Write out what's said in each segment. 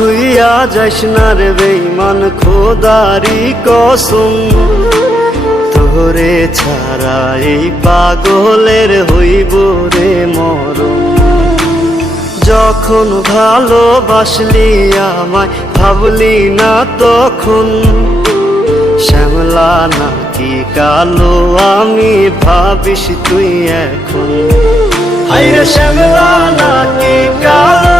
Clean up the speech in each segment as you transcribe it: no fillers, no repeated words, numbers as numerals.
ছুইয়া যাইস না রে বেঈমান খোদারি কসম, তোরে ছাড়া এই পাগলের হইব রে মরণ। যখন ভালোবাসলি আমায় ভাবলি না তখন, শ্যামলা নাকি কালো আমি ভাবিস তুই এখন। হায়রে শ্যামলা নাকি কালো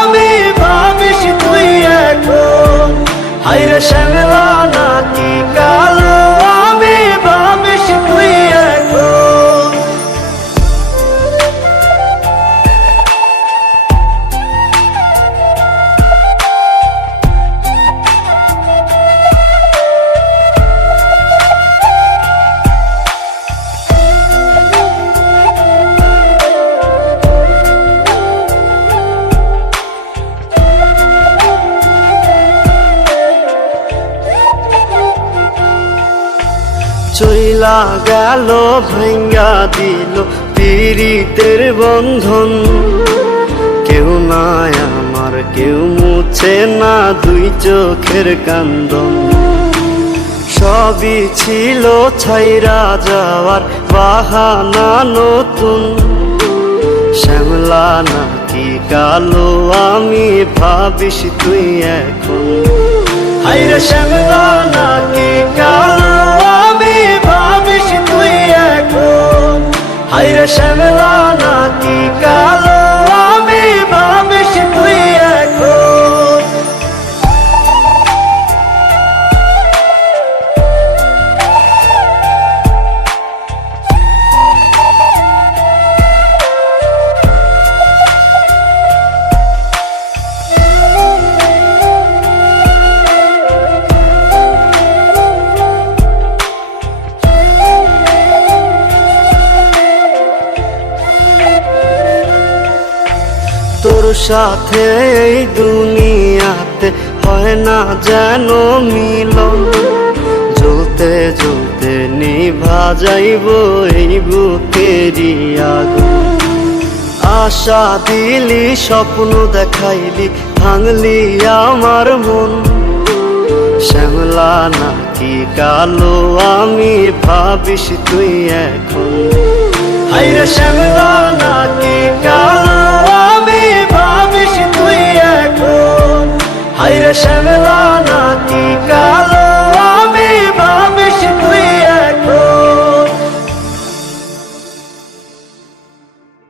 আমি ভাবিস তুই এখন। হায়রে শ্যামলা নাকি কালো আমি ভাবিস তুই এখন। চইলা গেল ভাঙ্গা দিল পীড়িতের বন্ধন, কেউ নাই আমার কেউ মুছে না দুই চোখের কান্দন। সবই ছিল ছাইরা যাওয়ার বাহানা নতুন, শ্যামলা নাকি কালো আমি ভাবিস তুই এখন। হায়রে শ্যামলা নাকি কালো আমি ভাবিস তুই এখন। হায়রে শ্যামলা নাকি কালো আমি ভাবিস তুই এখন। তোর সাথে এই দুনিয়াতে হয় না যেন মিলন, জ্বলতে জ্বলতে নিভা যাইব এই বুকেরই আগুন। আশা দিলি স্বপ্ন দেখাইলি ভাঙলি আমার মন, শ্যামলা নাকি কালো আমি ভাবিস তুই এখন। হায়রে শ্যামলা নাকি কালো আমি ভাবিস তুই এখন। হায়রে শ্যামলা